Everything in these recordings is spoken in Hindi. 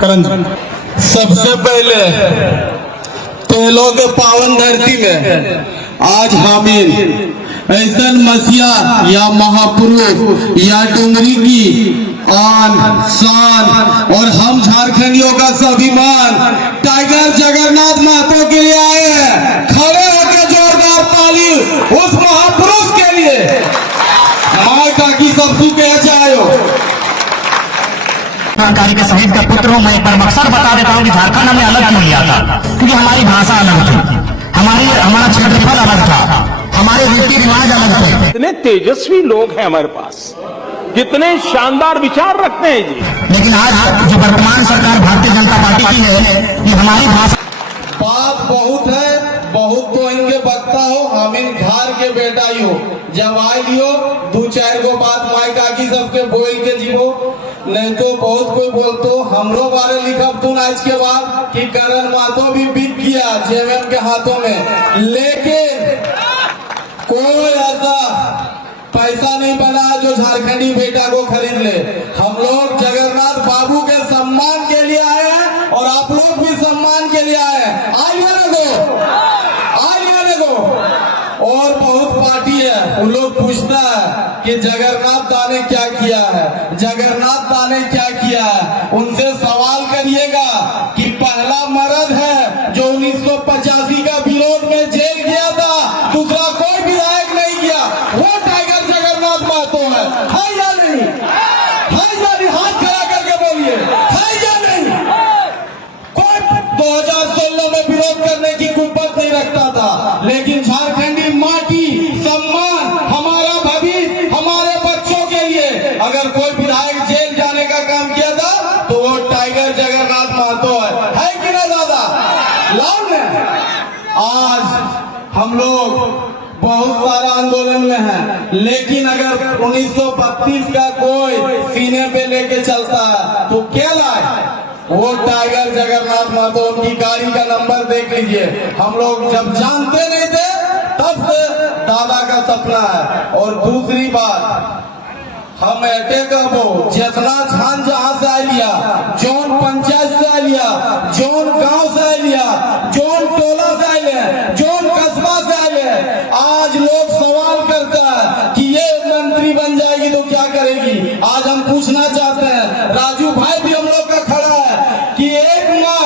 करण सबसे पहले तेलों के पावन धरती में आज हामिल ऐसा मसीहा या महापुरुष या डुंगरी की आन शान और हम झारखंडियों का स्वाभिमान टाइगर जगन्नाथ महतो के लिए आए हैं। खड़े होकर जोरदार ताली उस महापुरुष के लिए। माँ काकी सब तू कह जाओ। क्रांतिकारी के शहीद का पुत्र हूँ। मैं एक बार मकसद बता देता हूँ कि झारखंड हमें अलग क्यों लिया था, क्योंकि हमारी भाषा अलग थी, हमारा क्षेत्रफल अलग था, हमारे रीति रिवाज अलग थे। कितने तेजस्वी लोग हैं हमारे पास, कितने शानदार विचार रखते हैं जी। लेकिन आज जो वर्तमान सरकार भारतीय जनता पार्टी की है कि हमारी भाषा बात बहुत है, बहुत तो इनके बकता हो, हम इन घर के बेटा ही हो। जब आई लियो दो चार गो बात माई काकी सबके बोल के जीवो, नहीं तो बहुत कोई बोलतो हमरो बारे लिखब तुम आज के बाद कि करण महतो भी बिक गया जेएमएम के हाथों में। लेकिन कोई ऐसा पैसा नहीं बना जो झारखंडी बेटा को खरीद ले। हम लोग जगन्नाथ बाबू के सम्मान के लिए आए हैं और आप लोग भी सम्मान के लिए आए हैं। आइए देखो और बहुत पार्टी है, उन लोग पूछता है कि जगन्नाथ दा ने क्या किया है, जगन्नाथ दा ने क्या किया है। उनसे सवाल करिएगा कि पहला मर्द है जो 1985 का विरोध में जेल गया था, दूसरा कोई विधायक नहीं गया, वो टाइगर जगन्नाथ महतो है या नहीं? है या नहीं? हाथ खड़ा करके बोलिए, है या नहीं? कोई 2016 में विरोध करने की कुपत नहीं रखता था, लेकिन झारखंडी माटी सम्मान हमारा भविष्य हमारे बच्चों के लिए अगर कोई विधायक जेल जाने का काम किया था तो वो टाइगर जगन्नाथ महतो है कि नहीं दादा? लाभ में आज हम लोग बहुत सारा आंदोलन में है, लेकिन अगर 1932 का कोई सीने पे लेके चलता है तो क्या लाए? वो टाइगर जगन्नाथ महतो, उनकी गाड़ी का नंबर देख लीजिए। हम लोग जब जानते नहीं थे तब से दादा का सपना है। और दूसरी बात हम ऐसे कहबो जितना झान जहां से आ लिया, जौन पंचायत से आ लिया, जौन गांव से आ लिया, जौन टोला से आ लिया, जौन कस्बा से आ लिया, आज लोग सवाल करता है कि ये मंत्री बन जाएगी तो क्या करेगी। आज हम पूछना चाहते हैं, राजू भाई भी हम लोग का खड़ा है कि एक माँ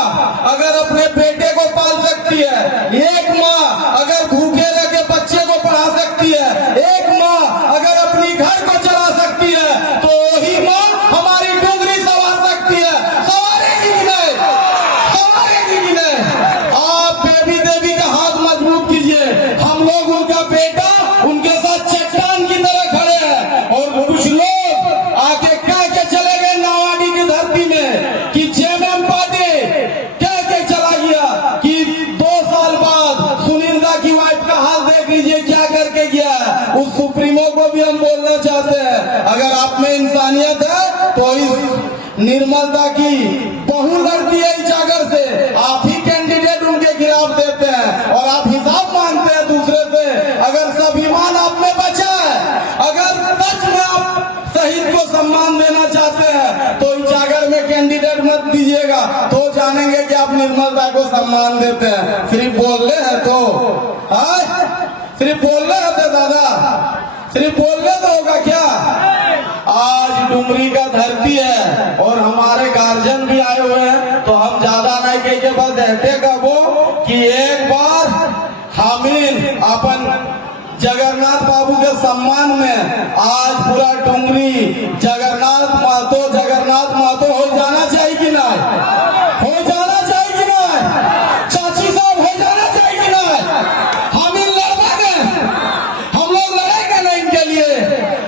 अगर अपने बेटे को पाल सकती है, एक माँ अगर भूखे रह के बच्चे को पढ़ा सकती है, एक माँ अगर अपनी घर को चला सकती है, तो वही माँ हमारी डुंगरी संवार सकती है। संवारेगी कि नहीं? संवारेगी कि नहीं? आप बेबी देवी का हाथ मजबूत कीजिए। हम लोग उनका बेटा उनके साथ चट्टान की तरह खड़े हैं। और कुछ लोग आके कह के चले गए नावाडी की धरती में कि जेएमएम पार्टी कह के चला गया कि 2 साल बाद सुनिंदा की वाइफ का हाल देख लीजिए क्या करके गया। उस सुप्रीमो को भी हम बोलना चाहते हैं, अगर आप में इंसानियत है तो इस निर्मलता की बहू लड़ती है जागर से, आप ही कैंडिडेट उनके खिलाफ देते हैं और आप हिसाब मांगते हैं दूसरे से। अगर स्वाभिमान आप में बचा है, अगर सच में आप शहीद को सम्मान देना चाहते हैं तो जागर में कैंडिडेट मत दीजिएगा, तो जानेंगे कि आप निर्मलता को सम्मान देते हैं। सिर्फ बोलने हैं तो सिर्फ बोलने हैं तो दादा, सिर्फ बोलने तो होगा क्या? आज डुंगरी का धरती है और हमारे गार्जियन भी आए हुए हैं, तो हम ज्यादा नहीं कह के बस कहते कबो कि एक बार हामिल अपन जगन्नाथ बाबू के सम्मान में आज पूरा डुंगरी जगन्नाथ महतो हो जाना चाहिए कि नहीं? हो जाना चाहिए कि नहीं? चाची साहब हो जाना चाहिए कि नहीं? हामिल लड़ेंगे, हम लोग लड़ेंगे ना इनके लिए।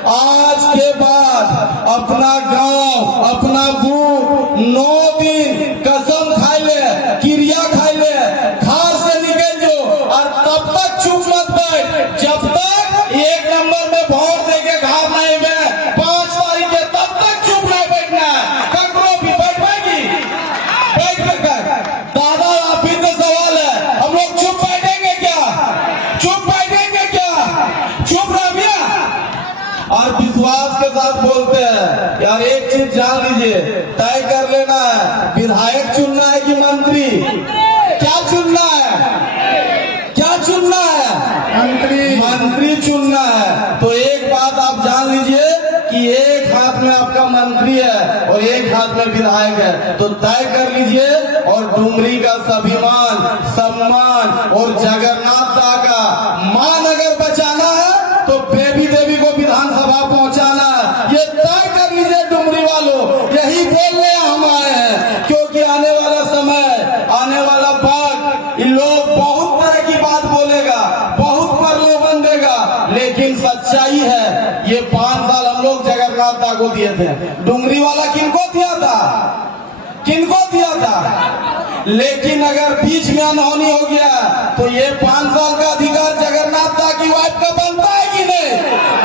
आज के बाद अपना गांव अपना बूथ 9 दिन कसम खाई ले, क्रिया खाई ले, घर से निकल जो और तब तक चुप मत बैठ जब तक 1 नंबर में वोट देके घर नहीं में 5 तारीख के तब तक चुप नहीं बैठना है। ककरो भी विधायक चुनना है कि मंत्री? क्या चुनना है? क्या चुनना है? मंत्री चुनना है। तो एक बात आप जान लीजिए कि एक हाथ में आपका मंत्री है और एक हाथ में विधायक है, तो तय कर लीजिए। और डुमरी का स्वाभिमान, सम्मान और जगन्नाथ का मान अगर बचाना है तो बेबी देवी को विधानसभा पहुंचाना है, ये तय कर लीजिए डुमरी वालों। यही बोलने हम आए हैं, क्योंकि आने वाला समय, आने वाला वक्त, इन लोग बहुत तरह की बात बोलेगा, बहुत प्रलोभन देगा, लेकिन सच्चाई है ये 5 साल हम लोग जगन्नाथ को दिए थे। डुमरी वाला किनको दिया था? किनको दिया था? लेकिन अगर बीच में अनहोनी हो गया तो ये 5 साल का अधिकार जगन्नाथ की वाइफ का बनता है कि नहीं?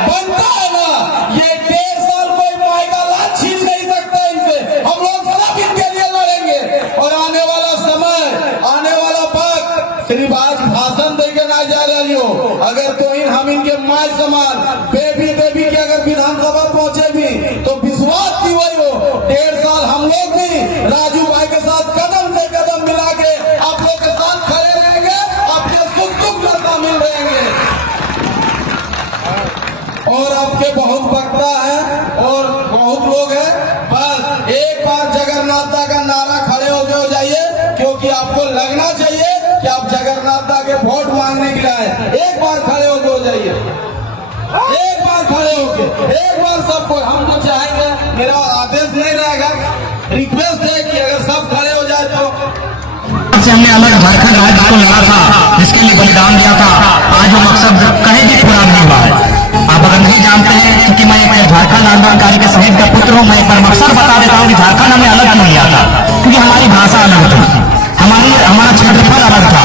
बनता है ना। ये 1.5 साल कोई माई का लाल छीन नहीं सकता इनसे। हम लोग सब इनके लिए लड़ेंगे। और आने वाला समय, आने वाला वक्त सिर्फ आज भाषण देकर ना जा रही हो, अगर तो हम इनके माय समान बेबी देवी की अगर विधानसभा पहुंचे भी तो विश्वास की वही हो, 1.5 साल हम लोग भी राजू भाई के साथ कदम से कदम मिला के आप लोग के साथ खड़े रहेंगे, आपके सुख दुख में शामिल रहेंगे। और आपके बहुत वक्ता है और बहुत लोग हैं, बस एक बार जगन्नाथ का नारा खड़े हो जाइए, क्योंकि आपको लगना चाहिए कि आप जगन्नाथ के वोट मांगने के लिए आए। एक बार खड़े हो जाइए, एक बार खड़े होके, एक बार सबको। हम तो चाहेंगे, मेरा आदेश नहीं रहेगा, रिक्वेस्ट है कि अगर सब खड़े हो जाए तो। से हमने अलग झारखंड राज्य को लड़ा था, जिसके लिए बलिदान दिया था, आज वो मकसद कहीं भी पूरा नहीं हुआ है। आप अगर नहीं जानते हैं, क्योंकि मैं एक झारखंड आंदोलनकारी के शहीद का पुत्र हूँ, मैं एक बार मकसद बता देता हूँ कि झारखंड हमने अलग क्यों लिया था। क्योंकि हमारी भाषा अलग थी, हमारा क्षेत्रफल अलग था,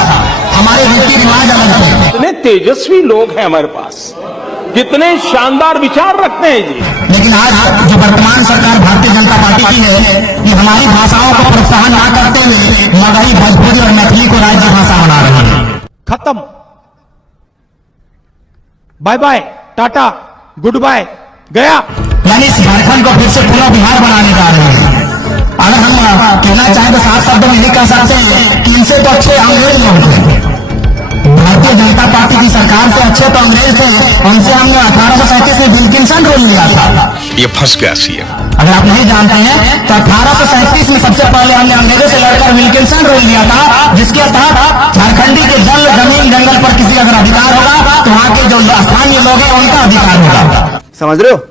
हमारे रीति रिवाज अलग थे। कितने तेजस्वी लोग हैं हमारे पास, कितने शानदार विचार रखते हैं जी। लेकिन आज जो वर्तमान सरकार भारतीय जनता पार्टी की है, ये हमारी भाषाओं को प्रोत्साहन ना करते हुए मगही, भोजपुरी और मैथिली को राज्य भाषा बना रही है। खत्म, बाय बाय, टाटा, गुड बाय, गया। यानी इस झारखंड को फिर से पूरा बिहार बनाने जा रहे हैं। अगर हम कहना चाहें तो 7 शब्दों में नहीं कह सकते हैं कि इनसे तो अच्छे अंग्रेज लोग थे। भारतीय जनता पार्टी की सरकार से अच्छे तो अंग्रेज थे, उनसे हमने 1837 में विल्किंसन रूल लिया था। ये फंस गया सीएम। अगर आप नहीं जानते हैं तो 1837 में सबसे पहले हमने अंग्रेजों से लड़कर विल्किंसन रूल लिया था, जिसके तहत झारखंडी के जल, जमीन, जंगल पर किसी अगर अधिकार होगा तो वहां के जो स्थानीय लोग हैं उनका अधिकार होगा। समझ रहे हो?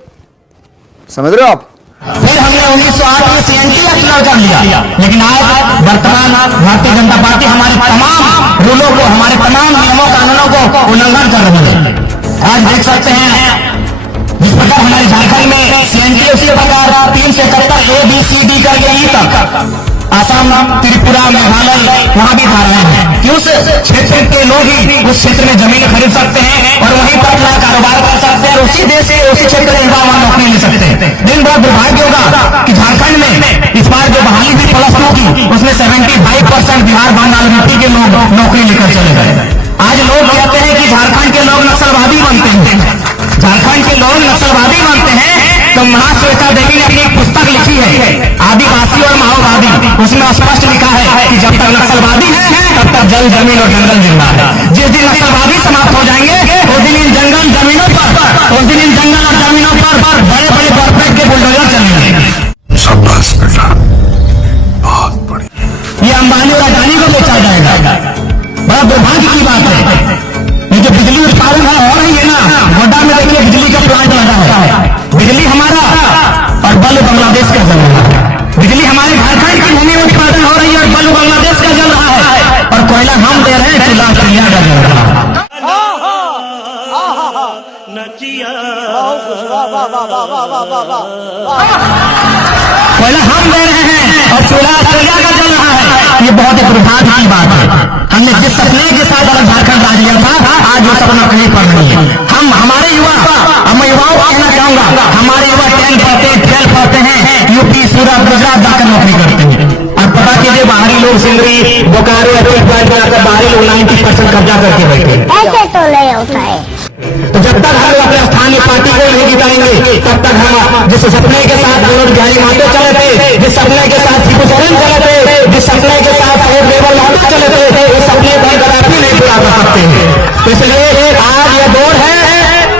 समझ रहे हो आप? फिर हमने 1908 में CNT एक्ट लड़कर लिया, लेकिन आज वर्तमान भारतीय जनता पार्टी हमारे तमाम रूलों को, हमारे तमाम नियमों कानूनों को उल्लंघन कर रही है। आज देख सकते हैं जिस प्रकार हमारे झारखंड में CNT उसी प्रकार 371 ABCD करके E तक, आसाम, त्रिपुरा, मेघालय, वहां भी धाराएं हैं कि उस क्षेत्र के लोग ही उस क्षेत्र में जमीन खरीद सकते हैं और वहीं पर अपना कारोबार कर सकते हैं और उसी देश से, उसी क्षेत्र में वहां नौकरी ले सकते हैं। लेकिन बहुत दुर्भाग्य होगा कि झारखंड में इस बार जो बहाली हुई +2 की, उसमें 75% बिहार, बंगाल, यूपी के लोग नौकरी लेकर चले गए। आज लोग कहते हैं कि झारखंड के लोग नक्सलवादी बनते हैं। झारखंड के लोग नक्सलवादी बनते हैं तो महाश्वेता देवी ने अपनी एक पुस्तक लिखी है, आदिवासी और माओवादी। उसमें स्पष्ट लिखा है कि जब तक नक्सलवादी है तब तक जल, जमीन और जंगल जिंदा है। जिस दिन नक्सलवादी समाप्त हो जाएंगे उस दिन इन जंगल जमीनों पर, उस दिन इन जंगल और जमीनों पर बड़े बड़े कॉर्पोरेट के बुलडोजर चलेंगे। शाबाश बेटा, बहुत बढ़िया। ये अंबानी और अडानी को बेचा जाएगा। बड़ा दुर्भाग्य की बात है। ये जो बिजली उत्पादन हो रही है ना, गोड्डा में देखिए बिजली का प्लांट लगा है। बिजली हमारा और बल्ब बांग्लादेश का जल रहा है। बिजली हमारे झारखंड की भूमि में उत्पादन हो रही है और बल्ब बांग्लादेश का जल रहा है, और कोयला हम दे रहे हैं, चूल्हा चिड़िया का जल रहा है। कोयला हम दे रहे हैं और चूल्हा चिड़िया का जल रहा है। ये बहुत ही दुर्भाग्य की बात है। हमने जिस सपने के साथ अलग झारखंड राज्य लिया था, आज वो सपना कहीं पर नहीं है। हम, हमारे युवा, मैं युवाओं को कहना चाहूंगा, हमारे युवा 10 पढ़ते हैं, 12 पढ़ते हैं, यूपी, सूरत, गुजरात जाकर नौकरी करते हैं। और पता कीजिए बाहरी लोग सिंदरी, बोकारो, बाहरी लोग 90% कब्जा करके बैठे हैं। ऐसे तो नहीं होता है। तो जब तक हम अपने स्थानीय पार्टी को नहीं जिताएंगे तब तक हम जिस सपने के साथ विनोद बिहारी मांडे चले थे, जिस सपने के साथ शिबू सोरेन चले थे, जिस सपने के साथ सैयद देवर लाडा चले थे, उस सपने को कदापि नहीं पूरा कर सकते हैं। तो इसलिए आज यह दौर है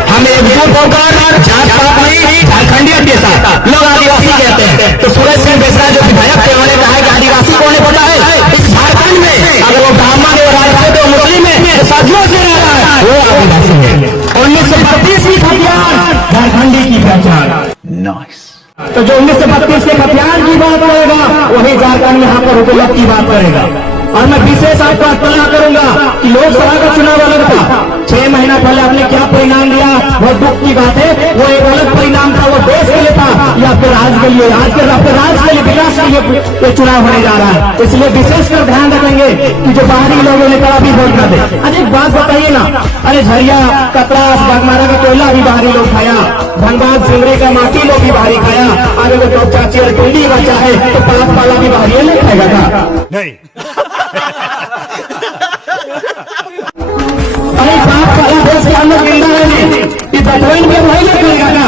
हमें एकजुट होकर जात पात नहीं झारखंडियत के साथ, लोग आदिवासी कहते हैं तो सूरज सिंह बेसरा जो विधायक थे उन्होंने कहा कि आदिवासी को नहीं पता है इस झारखंड में अगर वो ब्राह्मण है राजपूत है मुस्लिम है सदियों से रह रहा है वो आदिवासी है। 1932 की खतियान झारखंडी की पहचान। तो जो 1932 के खतियान की बात करेगा वही झारखंड में यहाँ पर हुकूमत की बात करेगा। और मैं विशेष आपको इत्तला करूंगा कि लोकसभा का चुनाव अलग था, 6 महीना पहले आपने क्या परिणाम दिया वो दुख की बात है, वो एक अलग परिणाम था, वो देश के लिए था या फिर राज्य के लिए, आज के राज्य के लिए विकास के लिए ये चुनाव होने जा रहा है। इसलिए विशेषकर ध्यान रखेंगे कि जो बाहरी लोगों ने कहा भी वोट न दे। अरे एक बात बताइए ना, अरे झरिया कतरास बागमारा का कोयला भी बाहरी लोग खाया, धनबाद सिंगरे का माटी लोग भी बाहरी खाया, अरे वो तो चाची टुंडी बचा है तो पास वाला भी बाहरी नहीं खाएगा था नहीं। अरे पाप वाला देश के हम लोग जिंदा है कि दतोइन में वही लोग करेगा ना,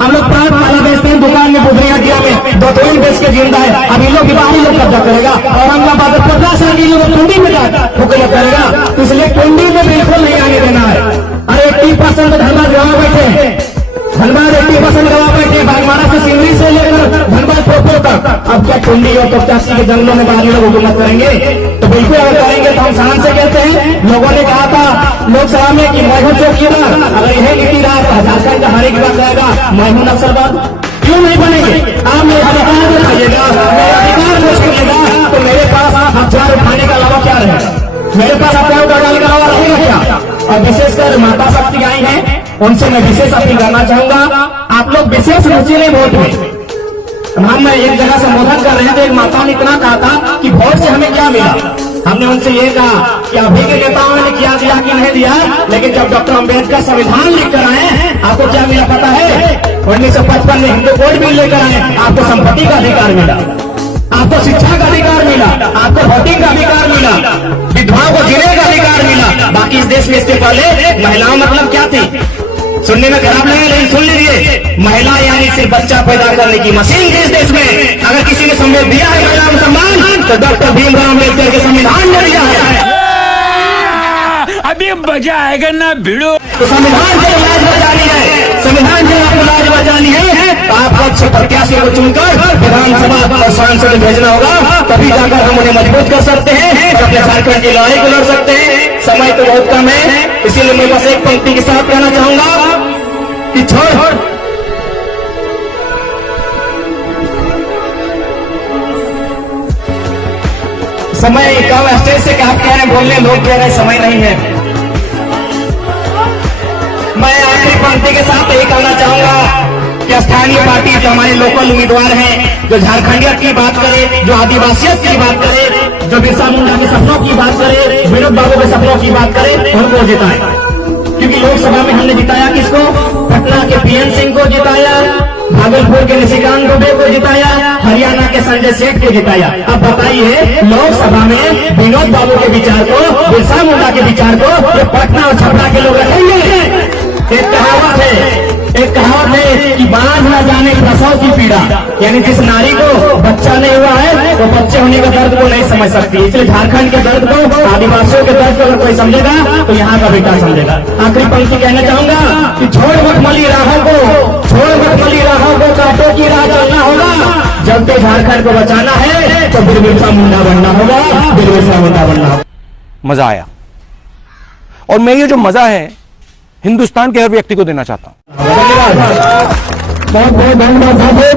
हम लोग पाप वाला बेचते हैं दुकान में बुधरिया जिला में, दतोइन बेच के जिंदा है, अब इन लोग की बाहरी लोग कब्जा करेगा। औरंगाबाद 50 साल की लोग टुंडी में हुकूमत करेगा, इसलिए टुंडी में बिल्कुल नहीं आने देना है। अरे 80% धनबाद गवा बैठे हैं, धनबाद 80% गवा बैठे, बागमारा से सिंगरी से लेकर धनबाद प्रोपर तक। अब क्या टुंडी और पचासी के जंगलों में बाहरी लोग हुकूमत करेंगे? तो बिल्कुल अगर करेंगे तो हम शान से कहते हैं। लोगों ने कहा था लोकसभा में कि मैं हूं चौकीदार, अगर यही नीति रहा तो झारखंड का हर एक बात रहेगा मैं हूं नक्सलवाद। क्यों नहीं बनेंगे? आप मेरे अधिकार दिखाइएगा, मेरा अधिकार मुश्किलेगा तो मेरे पास हथियार उठाने का अलावा क्या रहेगा? मेरे पास हथियार उठाने का अलावा रहेगा क्या? और विशेषकर माता शक्ति आई है उनसे मैं विशेष अपील करना चाहूंगा, आप लोग विशेष रुचि लें वोट में। हम एक जगह संबोधन कर रहे हैं तो एक माता ने इतना कहा था कि वोट से हमें क्या मिला। हमने उनसे ये कहा कि अभी के नेताओं ने क्या दिया कि नहीं दिया, लेकिन जब डॉक्टर अंबेडकर संविधान लेकर आए आपको क्या मिला पता है? 1955 में हिंदू कोड बिल लेकर आए, आपको संपत्ति का अधिकार मिला, आपको शिक्षा का अधिकार मिला, आपको वोटिंग का अधिकार मिला, विधवाओं को जीने का अधिकार मिला। बाकी इस देश में इससे पहले महिलाओं मतलब क्या थी? सुनने में खराब लगे लेकिन सुन लीजिए, महिला यानी सिर्फ बच्चा पैदा करने की मशीन थी इस देश में। अगर किसी ने संवेद दिया है महिला को सम्मान तो डॉक्टर भीमराव अम्बेडकर के संविधान ने दिया है। अभी मजा आएगा ना भिड़ो। तो संविधान से लाज बचानी है, संविधान से आपको लाज बचानी है तो आपको अच्छे प्रत्याशी को चुनकर विधानसभा और सांसद में भेजना होगा, तभी जाकर हम उन्हें मजबूत कर सकते हैं, अपने झारखंड की लड़ाई को लड़ सकते हैं। समय तो बहुत कम है, इसीलिए मैं बस एक पंक्ति के साथ कहना चाहूंगा कि छोड़ समय कम, स्टेज से क्या कह रहे हैं बोलने, लोग कह रहे हैं समय नहीं है। मैं आखिरी पंक्ति के साथ यही कहना चाहूंगा कि स्थानीय पार्टी जो हमारे लोकल उम्मीदवार हैं, जो झारखंडियत की बात करे, जो आदिवासियत की बात करे, जो बिरसा मुंडा के सपनों की बात करे, विनोद बाबू के सपनों की बात करे, उनको जिताए। क्योंकि लोकसभा में हमने जिताया किसको? पटना के पीएन सिंह को जिताया, भागलपुर के निशिकांत दुबे को जिताया, हरियाणा के संजय सेठ को जिताया। अब बताइए लोकसभा में विनोद बाबू के विचार को, बिरसा मुंडा के विचार को ये पटना और छपरा के लोग रखेंगे? एक कहावत है कि बांध न जाने प्रसव की पीड़ा, यानी जिस नारी को बच्चा नहीं हुआ है वो बच्चे होने के दर्द को नहीं समझ सकती। इसलिए झारखंड के दर्द को, आदिवासियों के दर्द को अगर कोई समझेगा तो यहाँ का बेटा समझेगा। आखिरी पंक्ति कहना चाहूंगा कि छोड़ मत मली राहों को, छोड़ मत मली राहों को, कांटों की राह चलना होगा। जब भी झारखंड को बचाना है तो फिर बिरसा मुंडा बनना होगा, फिर बिरसा मुंडा बनना होगा। मजा आया और मैं ये जो मजा है हिंदुस्तान के हर व्यक्ति को देना चाहता हूं। बहुत बहुत धन्यवाद।